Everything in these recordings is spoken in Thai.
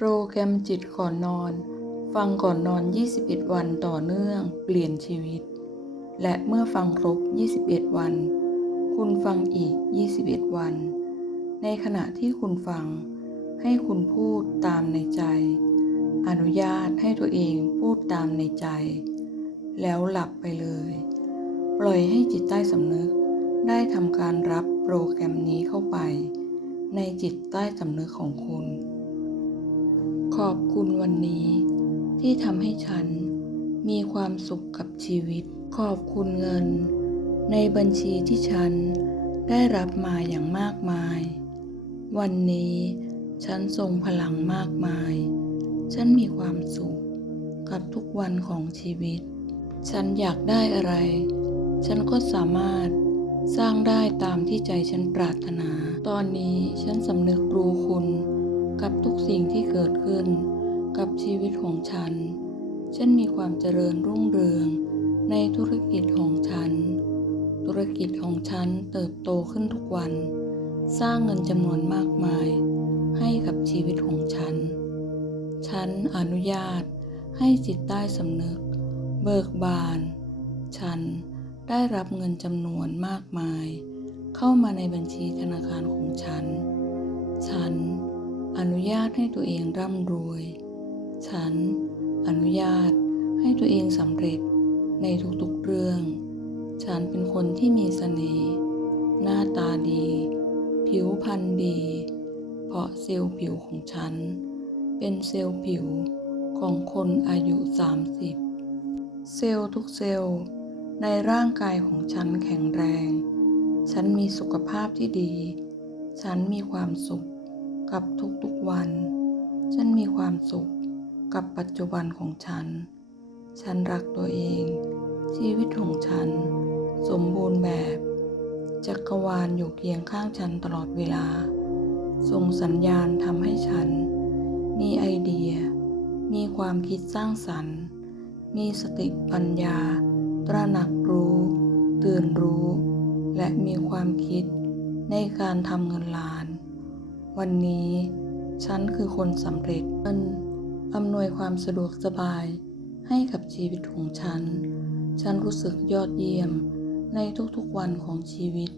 โปรแกรมจิตก่อนนอน ฟังก่อนนอน 21 วันต่อเนื่องเปลี่ยนชีวิต และเมื่อฟังครบ 21 วัน คุณฟังอีก 21 วัน ในขณะที่คุณฟัง ให้คุณพูดตามในใจ อนุญาตให้ตัวเองพูดตามในใจ แล้วหลับไปเลย ปล่อยให้จิตใต้สำนึก ได้ทำการรับโปรแกรมนี้เข้าไป ในจิตใต้สำนึกของคุณ ขอบคุณวันนี้ที่ทำให้ฉันมีความสุขกับชีวิต ขอบคุณเงิน ในบัญชีที่ฉันได้รับมาอย่างมากมาย วันนี้ฉันทรงพลังมากมาย ฉันมีความสุขกับทุกวันของชีวิต ฉันอยากได้อะไร ฉันก็สามารถสร้างได้ตามที่ใจฉันปรารถนา ตอนนี้ฉันสำนึกรู้คุณ กับทุกสิ่งที่เกิดขึ้น กับชีวิตของฉัน ฉันมีความเจริญรุ่งเรืองในธุรกิจของฉัน ธุรกิจของฉันเติบโตขึ้นทุกวัน สร้างเงินจำนวนมากมาย ให้กับชีวิตของฉัน ฉันอนุญาตให้จิตใต้สำนึก เบิกบาน ฉันได้รับเงินจำนวนมากมาย เข้ามาในบัญชีธนาคารของฉัน ฉัน อนุญาตให้ตัวเองร่ำรวย ฉัน อนุญาตให้ตัวเองสำเร็จในทุกๆเรื่อง ฉันเป็นคนที่มีเสน่ห์หน้าตาดี ผิวพรรณดี เพราะเซลล์ผิวของฉัน เป็นเซลล์ผิวของคนอายุ 30 เซลล์ทุกเซลล์ในร่างกายของฉันแข็งแรง ฉันมีสุขภาพที่ดี ฉันมีความสุข กับทุกๆวัน ฉันมีความสุขกับปัจจุบันของฉัน ฉันรักตัวเอง ชีวิตของฉัน สมบูรณ์แบบ จักรวาลอยู่เคียงข้างฉันตลอดเวลา ส่งสัญญาณทำให้ฉัน มีไอเดีย มีความคิดสร้างสรรค์ มีสติปัญญา ตระหนักรู้ ตื่นรู้ และมีความคิดในการทำเงินล้าน วันนี้ฉันคือคนสำเร็จเงินอำนวยความสะดวกสบายให้กับชีวิตของฉัน ฉันรู้สึกยอดเยี่ยมในทุกๆวันของชีวิต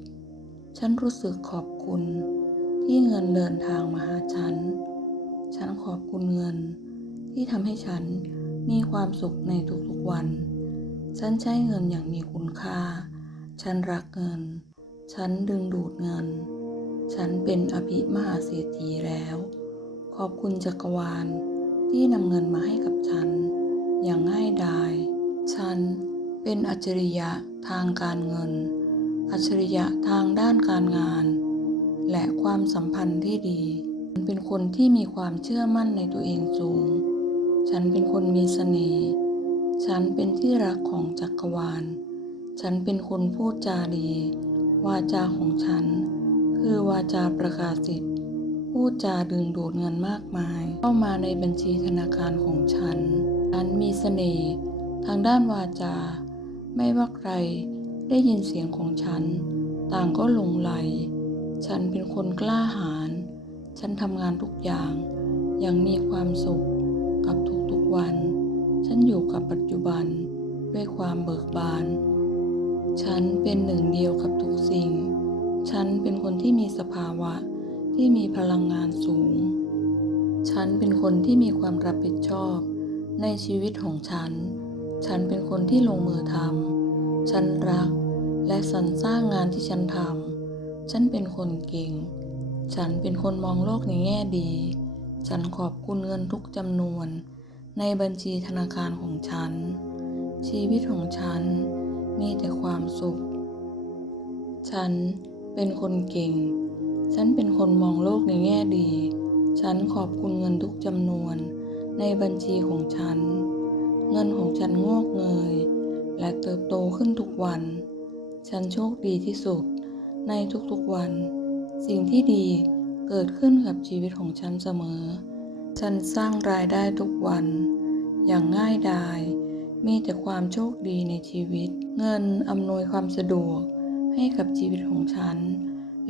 ฉันรู้สึกขอบคุณที่เงินเดินทางมาหาฉัน ฉันขอบคุณเงินที่ทำให้ฉันมีความสุขในทุกๆวัน ฉันใช้เงินอย่างมีคุณค่า ฉันรักเงิน ฉันดึงดูดเงิน ฉันเป็นอภิมหาเศรษฐีแล้ว ขอบคุณจักรวาลที่นำเงินมาให้กับฉัน อย่างง่ายดาย ฉันเป็นอัจฉริยะทางการเงิน อัจฉริยะทางด้านการงาน และความสัมพันธ์ที่ดี ฉันเป็นคนที่มีความเชื่อมั่นในตัวเองสูง ฉันเป็นคนมีเสน่ห์ ฉันเป็นที่รักของจักรวาล ฉันเป็นคนพูดจาดี วาจาของฉัน คือวาจาประกาศสิทธิ์พูดจาดึงดูดเงินมากมาย เข้ามาในบัญชีธนาคารของฉันฉันมีเสน่ห์ทางด้านวาจา ไม่ว่าใครได้ยินเสียงของฉัน ต่างก็หลงไหล ฉันเป็นคนกล้าหาญฉันทำงานทุกอย่างอย่างมีความสุขกับทุกๆวัน ฉันอยู่กับปัจจุบันด้วยความเบิกบาน ฉันเป็นหนึ่งเดียวกับทุกสิ่ง ฉันเป็นคนที่มีสภาวะที่มีพลังงานสูง ฉันเป็นคนที่มีความรับผิดชอบ ในชีวิตของฉัน ฉันเป็นคนที่ลงมือทำ ฉันรักและสรรสร้างงานที่ฉันทำ ฉันเป็นคนเก่ง ฉันเป็นคนมองโลกในแง่ดี ฉันขอบคุณเงินทุกจำนวน ในบัญชีธนาคารของฉัน ชีวิตของฉันมีแต่ความสุข ฉัน เป็นคนเก่ง ฉันเป็นคนมองโลกในแง่ดี ฉันขอบคุณเงินทุกจำนวน ในบัญชีของฉัน เงินของฉันงอกเงย และเติบโตขึ้นทุกวัน ฉันโชคดีที่สุด ในทุกๆวัน สิ่งที่ดีเกิดขึ้นกับชีวิตของฉันเสมอ ฉันสร้างรายได้ทุกวัน อย่างง่ายดาย มีแต่ความโชคดีในชีวิต เงินอำนวยความสะดวก ให้กับชีวิตของฉัน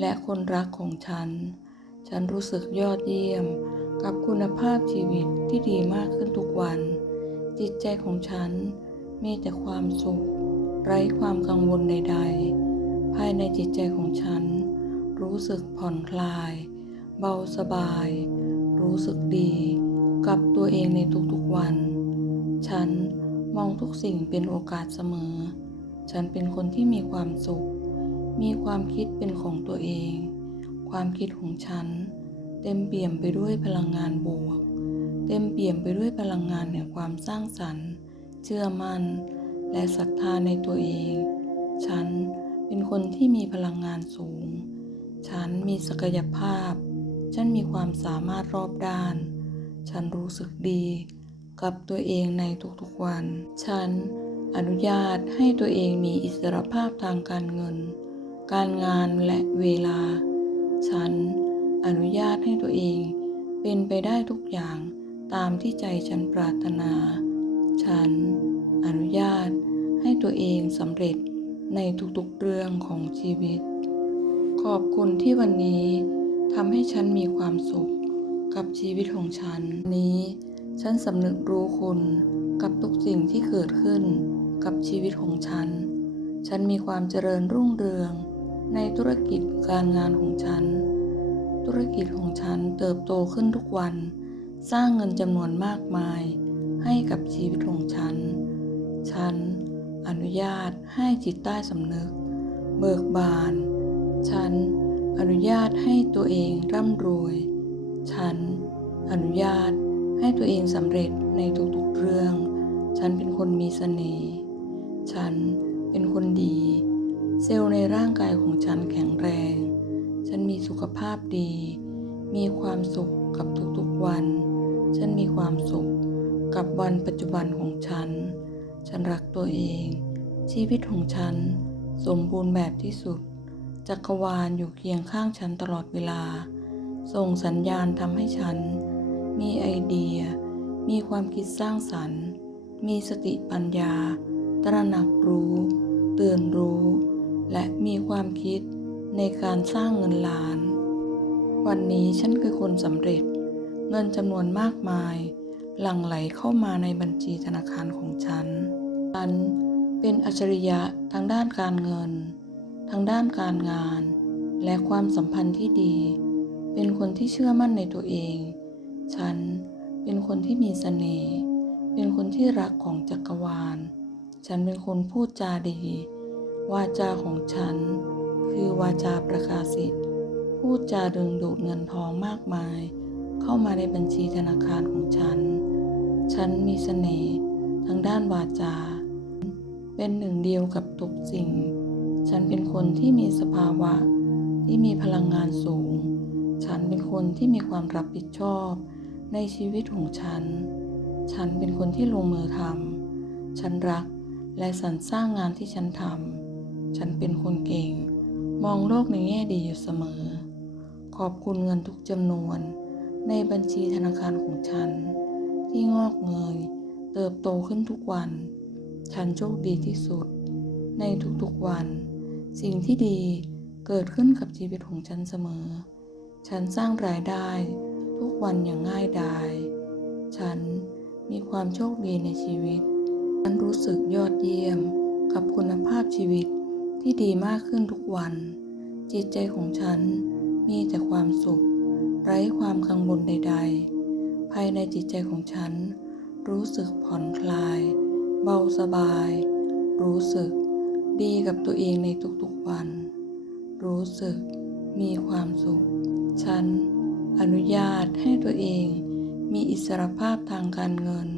และคนรักของฉัน ฉันรู้สึกยอดเยี่ยมกับคุณภาพชีวิตที่ดีมากขึ้นทุกวัน จิตใจของฉันมีแต่ความสุข ไร้ความกังวลใด ๆ ภายในจิตใจของฉัน รู้สึกผ่อนคลาย เบาสบาย รู้สึกดีกับตัวเองในทุกๆวัน ฉันมองทุกสิ่งเป็นโอกาสเสมอ ฉันเป็นคนที่มีความสุข มีความคิดเป็นของตัวเอง ความคิดของฉัน เต็มเปี่ยมไปด้วยพลังงานบวก เต็มเปี่ยมไปด้วยพลังงานแห่งความสร้างสรรค์ เชื่อมั่น และศรัทธาในตัวเอง ฉันเป็นคนที่มีพลังงานสูง ฉันมีศักยภาพ ฉันมีความสามารถรอบด้าน ฉันรู้สึกดีกับตัวเองในทุกๆวัน ฉันอนุญาตให้ตัวเองมีอิสรภาพทางการเงิน การงานและเวลา ฉันอนุญาตให้ตัวเอง เป็นไปได้ทุกอย่างตามที่ใจฉันปรารถนา ฉันอนุญาตให้ตัวเองสำเร็จในทุกๆเรื่องของชีวิต ขอบคุณที่วันนี้ทำให้ฉันมีความสุขกับชีวิตของฉัน นี้ ฉันสำนึกรู้คุณกับทุกสิ่งที่เกิดขึ้นกับชีวิตของฉัน ฉันมีความเจริญรุ่งเรือง ในธุรกิจการงานของฉัน ธุรกิจของฉันเติบโตขึ้นทุกวัน สร้างเงินจำนวนมากมาย ให้กับชีวิตของฉัน ฉันอนุญาตให้จิตใต้สำนึก เบิกบาน ฉันอนุญาตให้ตัวเองร่ำรวย ฉันอนุญาตให้ตัวเองสำเร็จในทุกๆเรื่อง ฉันเป็นคนมีเสน่ห์ ฉันเป็นคนดี เซลล์ในร่างกายของฉันแข็งแรง ฉันมีสุขภาพดี มีความสุขกับทุกๆวัน ฉันมีความสุขกับวันปัจจุบันของฉัน ฉันรักตัวเอง ชีวิตของฉันสมบูรณ์แบบที่สุด จักรวาลอยู่เคียงข้างฉันตลอดเวลา ส่งสัญญาณทำให้ฉัน มีไอเดีย มีความคิดสร้างสรรค์ มีสติปัญญา ตระหนักรู้ เตื่นรู้ และมีความคิดในการสร้างเงินล้าน วันนี้ฉันคือคนสำเร็จ เงินจำนวนมากมาย หลั่งไหลเข้ามาในบัญชีธนาคารของฉัน ฉันเป็นอัจฉริยะทางด้านการเงิน ทางด้านการงาน และความสัมพันธ์ที่ดี เป็นคนที่เชื่อมั่นในตัวเอง ฉันเป็นคนที่มีเสน่ห์ เป็นคนที่รักของจักรวาล ฉันเป็นคนพูดจาดี วาจาของฉัน คือวาจาประกาศสิทธิ์พูดจาดึงดูดเงินทองมากมาย เข้ามาในบัญชีธนาคารของฉัน ฉันมีเสน่ห์ทางด้านวาจา เป็นหนึ่งเดียวกับทุกสิ่ง ฉันเป็นคนที่มีสภาวะที่มีพลังงานสูง ฉันเป็นคนที่มีความรับผิดชอบ ในชีวิตของฉัน ฉันเป็นคนที่ลงมือทำฉันรักและสรรสร้างงานที่ฉันทำ ฉันเป็นคนเก่ง มองโลกในแง่ดีอยู่เสมอ ขอบคุณเงินทุกจำนวน ในบัญชีธนาคารของฉัน ที่งอกเงย เติบโตขึ้นทุกวัน ฉันโชคดีที่สุด ในทุกๆวัน สิ่งที่ดีเกิดขึ้นกับชีวิตของฉันเสมอ ฉันสร้างรายได้ทุกวันอย่างง่ายดาย ฉันมีความโชคดีในชีวิต ฉันรู้สึกยอดเยี่ยมกับคุณภาพชีวิต ที่ดีมากขึ้นทุกวัน จิตใจของฉันมีแต่ความสุข ไร้ความกังวลใด ๆ ภายในจิตใจของฉัน รู้สึกผ่อนคลาย เบาสบาย รู้สึกดีกับตัวเองในทุกๆวัน รู้สึกมีความสุข ฉันอนุญาตให้ตัวเองมีอิสรภาพทางการเงิน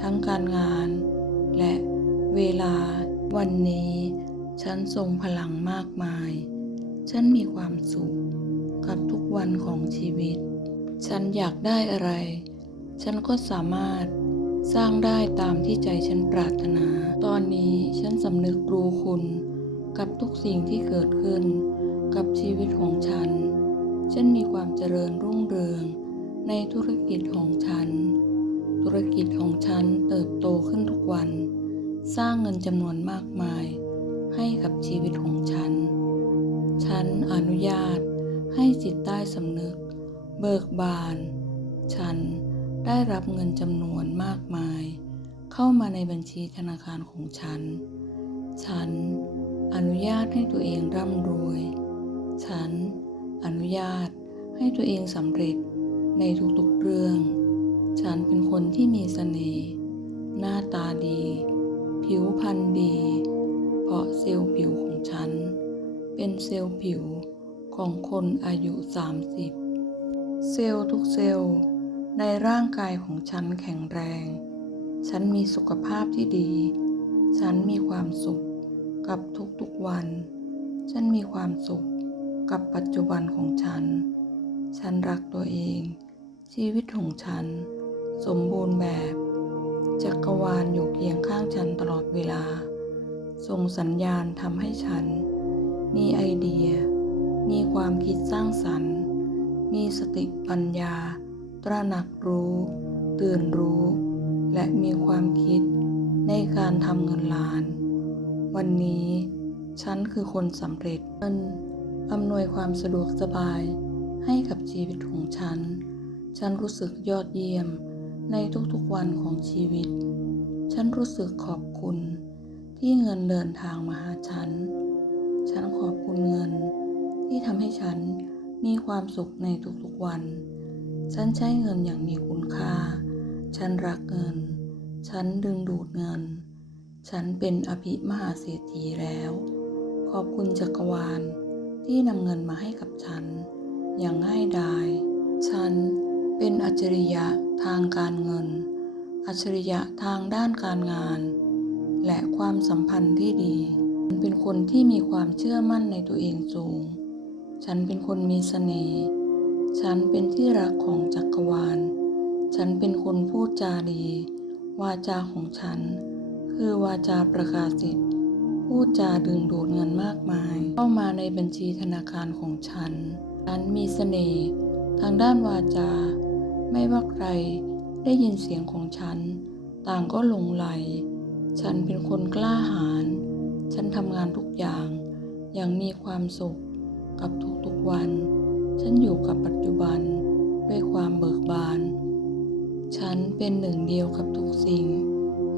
ทั้งการงาน และเวลาวันนี้ ฉันทรงพลังมากมาย ฉันมีความสุขกับทุกวันของชีวิต ฉันอยากได้อะไร ฉันก็สามารถสร้างได้ตามที่ใจฉันปรารถนา ตอนนี้ฉันสำนึกรู้คุณกับทุกสิ่งที่เกิดขึ้น กับชีวิตของฉัน ฉันมีความเจริญรุ่งเรืองในธุรกิจของฉัน ธุรกิจของฉันเติบโตขึ้นทุกวัน สร้างเงินจำนวนมากมาย ให้กับชีวิตของฉัน ฉันอนุญาตให้จิตใต้สำนึก เบิกบาน ฉันได้รับเงินจำนวนมากมาย เข้ามาในบัญชีธนาคารของฉัน ฉันอนุญาตให้ตัวเองร่ำรวย ฉันอนุญาตให้ตัวเองสำเร็จในทุกๆเรื่อง ฉันเป็นคนที่มีเสน่ห์ หน้าตาดี ผิวพรรณดี เพราะเซลล์ผิวของฉัน เป็นเซลล์ผิวของคนอายุ 30 เซลล์ทุกเซลล์ในร่างกายของฉันแข็งแรง ฉันมีสุขภาพที่ดี ฉันมีความสุขกับทุกๆวัน ฉันมีความสุขกับปัจจุบันของฉัน ฉันรักตัวเอง ชีวิตของฉัน สมบูรณ์แบบ จักรวาลอยู่เคียงข้างฉันตลอดเวลา ส่งสัญญาณทำให้ฉัน มีไอเดีย มีความคิดสร้างสรรค์ มีสติปัญญา ตระหนักรู้ ตื่นรู้ และมีความคิดในการทำเงินล้าน วันนี้ ฉันคือคนสำเร็จเงินอำนวยความสะดวกสบายให้กับชีวิตของฉัน ฉันรู้สึกยอดเยี่ยมในทุกๆวันของชีวิต ฉันรู้สึกขอบคุณ ที่เงินเดินทางมาหาฉัน ฉันขอบคุณเงิน ที่ทำให้ฉันมีความสุขในทุกๆวัน ฉันใช้เงินอย่างมีคุณค่า ฉันรักเงิน ฉันดึงดูดเงิน ฉันเป็นอภิมหาเศรษฐีแล้ว ขอบคุณจักรวาลที่นำเงินมาให้กับฉัน อย่างง่ายดาย ฉันเป็นอัจฉริยะทางการเงิน อัจฉริยะทางด้านการงาน และความสัมพันธ์ที่ดี ฉันเป็นคนที่มีความเชื่อมั่นในตัวเองสูง ฉันเป็นคนมีเสน่ห์ ฉันเป็นที่รักของจักรวาล ฉันเป็นคนพูดจาดี วาจาของฉัน คือวาจาประกาศสิทธิ์พูดจาดึงดูดเงินมากมาย เข้ามาในบัญชีธนาคารของฉัน ฉันมีเสน่ห์ทางด้านวาจา ไม่ว่าใครได้ยินเสียงของฉัน ต่างก็หลงไหล ฉันเป็นคนกล้าหาญ ฉันทำงานทุกอย่างอย่างมีความสุขกับทุกๆวัน ฉันอยู่กับปัจจุบันด้วยความเบิกบาน ฉันเป็นหนึ่งเดียวกับทุกสิ่ง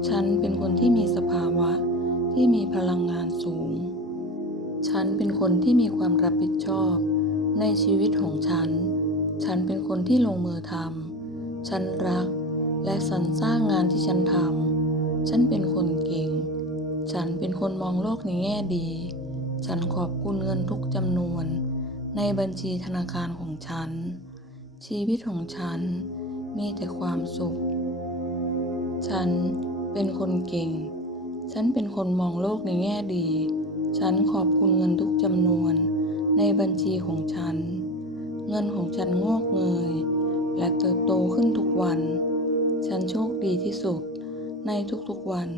ฉันเป็นคนที่มีสภาวะที่มีพลังงานสูง ฉันเป็นคนที่มีความรับผิดชอบ ในชีวิตของฉัน ฉันเป็นคนที่ลงมือทำ ฉันรักและสรรสร้างงานที่ฉันทำ ฉันเป็นคนเก่ง ฉันเป็นคนมองโลกในแง่ดี ฉันขอบคุณเงินทุกจำนวน ในบัญชีธนาคารของฉัน ชีวิตของฉันมีแต่ความสุข ฉันเป็นคนเก่ง ฉันเป็นคนมองโลกในแง่ดี ฉันขอบคุณเงินทุกจำนวน ในบัญชีของฉัน เงินของฉันงอกเงย และเติบโตขึ้นทุกวัน ฉันโชคดีที่สุด ในทุกๆวัน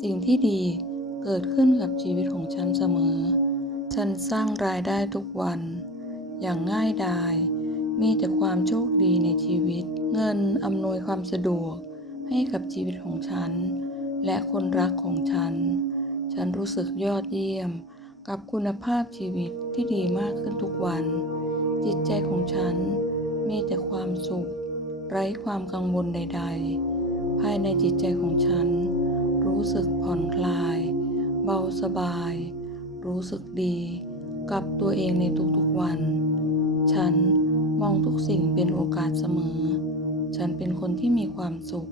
สิ่งที่ดีเกิดขึ้นกับชีวิตของฉันเสมอ ฉันสร้างรายได้ทุกวัน อย่างง่ายดาย มีแต่ความโชคดีในชีวิต เงินอำนวยความสะดวกให้กับชีวิตของฉัน และคนรักของฉัน ฉันรู้สึกยอดเยี่ยมกับคุณภาพชีวิตที่ดีมากขึ้นทุกวัน จิตใจของฉันมีแต่ความสุข ไร้ความกังวลใด ๆ ภายในจิตใจของฉัน รู้สึกผ่อนคลาย เบาสบาย รู้สึกดีกับตัวเองในทุกๆวัน ฉันมองทุกสิ่งเป็นโอกาสเสมอ ฉันเป็นคนที่มีความสุข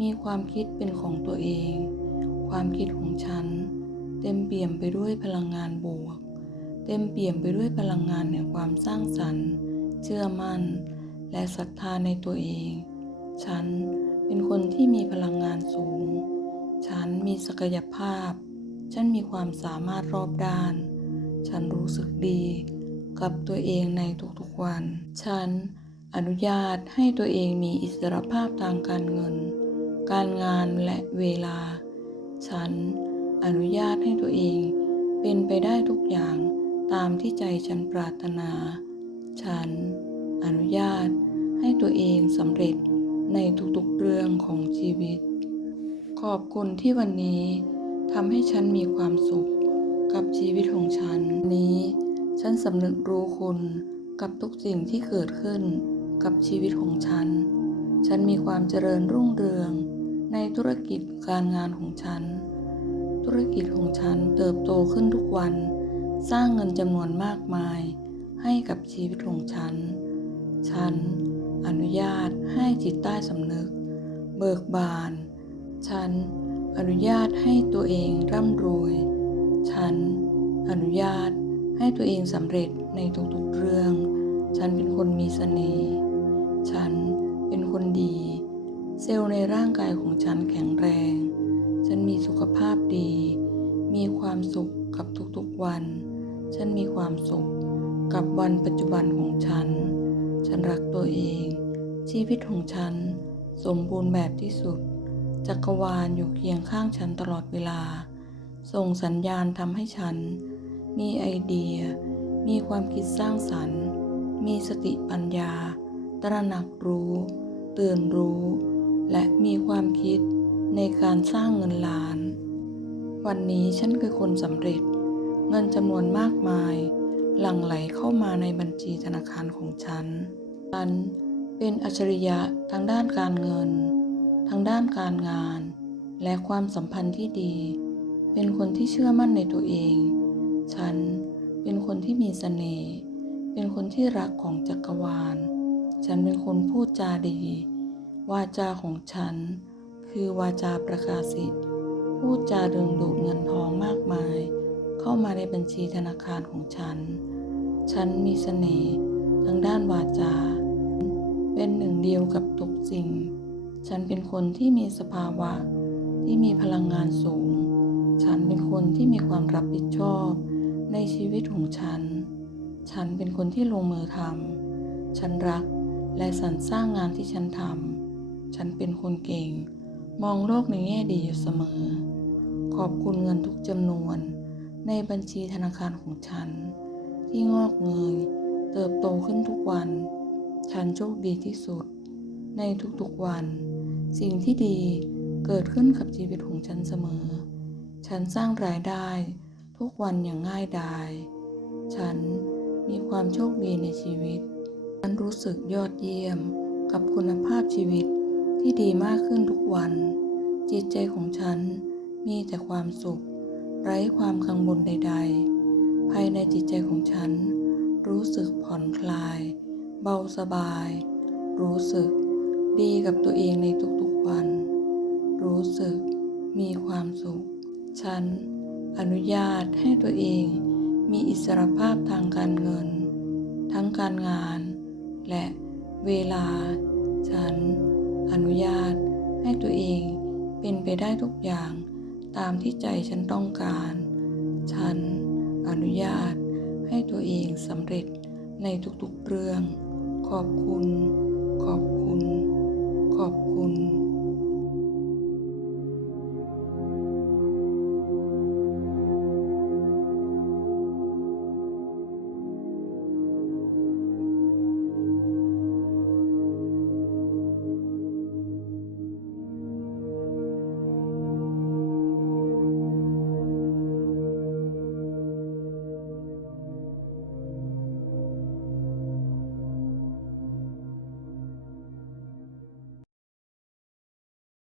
มีความคิดเป็นของตัวเอง ความคิดของฉัน เต็มเปี่ยมไปด้วยพลังงานบวก เต็มเปี่ยมไปด้วยพลังงานแห่งความสร้างสรรค์ เชื่อมั่น และศรัทธาในตัวเอง ฉัน เป็นคนที่มีพลังงานสูง ฉันมีศักยภาพ ฉันมีความสามารถรอบด้าน ฉันรู้สึกดีกับตัวเองในทุกๆวัน ฉันอนุญาตให้ตัวเองมีอิสรภาพทางการเงิน การงานและเวลา ฉันอนุญาตให้ตัวเองเป็นไปได้ทุกอย่างตามที่ใจฉันปรารถนา ฉันอนุญาตให้ตัวเองสำเร็จ ในทุกๆเรื่องของชีวิต ขอบคุณที่วันนี้ทำให้ฉันมีความสุขกับชีวิตของฉันนนี้ ฉันสำนึกรู้คุณกับทุกสิ่งที่เกิดขึ้นกับชีวิตของฉัน ฉันมีความเจริญรุ่งเรือง ในธุรกิจการงานของฉัน ธุรกิจของฉันเติบโตขึ้นทุกวัน สร้างเงินจำนวนมากมาย ให้กับชีวิตของฉัน ฉัน อนุญาตให้จิตใต้สำนึก เบิกบาน ฉันอนุญาตให้ตัวเองร่ำรวย ฉันอนุญาตให้ตัวเองสำเร็จในทุกๆเรื่อง ฉันเป็นคนมีเสน่ห์ ฉันเป็นคนดี เซลล์ในร่างกายของฉันแข็งแรง ฉันมีสุขภาพดี มีความสุขกับทุกๆวัน ฉันมีความสุขกับวันปัจจุบันของฉัน ฉันรักตัวเอง ชีวิตของฉันสมบูรณ์แบบที่สุด จักรวาลอยู่เคียงข้างฉันตลอดเวลา ส่งสัญญาณทำให้ฉัน มีไอเดีย มีความคิดสร้างสรรค์ มีสติปัญญา ตระหนักรู้ ตื่นรู้ และมีความคิดในการสร้างเงินล้าน วันนี้ฉันคือคนสำเร็จ เงินจำนวนมากมาย หลั่งไหลเข้ามาในบัญชีธนาคารของฉัน ฉันเป็นอัจฉริยะทางด้านการเงิน ทางด้านการงาน และความสัมพันธ์ที่ดี เป็นคนที่เชื่อมั่นในตัวเอง ฉันเป็นคนที่มีเสน่ห์ เป็นคนที่รักของจักรวาล ฉันเป็นคนพูดจาดี วาจาของฉัน คือวาจาประกาศสิทธิ์พูดจาดึงดูดเงินทองมากมาย เข้ามาในบัญชีธนาคารของฉัน ฉันมีเสน่ห์ ทางด้านวาจา เป็นหนึ่งเดียวกับทุกสิ่ง ฉันเป็นคนที่มีสภาวะ ที่มีพลังงานสูง ฉันเป็นคนที่มีความรับผิดชอบ ในชีวิตของฉัน ฉันเป็นคนที่ลงมือทำฉันรักและสรรสร้างงานที่ฉันทำฉันเป็นคนเก่ง มองโลกในแง่ดีอยู่เสมอ ขอบคุณเงินทุกจำนวน ในบัญชีธนาคารของฉัน ที่งอกเงย เติบโตขึ้นทุกวัน ฉันโชคดีที่สุด ในทุกๆวัน สิ่งที่ดีเกิดขึ้นกับชีวิตของฉันเสมอ ฉันสร้างรายได้ทุกวันอย่างง่ายดาย ฉันมีความโชคดีในชีวิต ฉันรู้สึกยอดเยี่ยมกับคุณภาพชีวิตที่ดีมากขึ้นทุกวัน จิตใจของฉันมีแต่ความสุข ไร้ความกังวลใด ๆ ภายในจิตใจของฉัน รู้สึกผ่อนคลาย เบาสบาย รู้สึกดีกับตัวเองในทุกๆวัน รู้สึกมีความสุข ฉันอนุญาตให้ตัวเองมีอิสรภาพทางการเงิน ทั้งการงาน และเวลา ฉันอนุญาตให้ตัวเองเป็นไปได้ทุกอย่างตามที่ใจฉันต้องการ ฉันอนุญาต ให้ตัวเองสำเร็จในทุกๆเรื่อง ขอบคุณ ขอบคุณ ขอบคุณ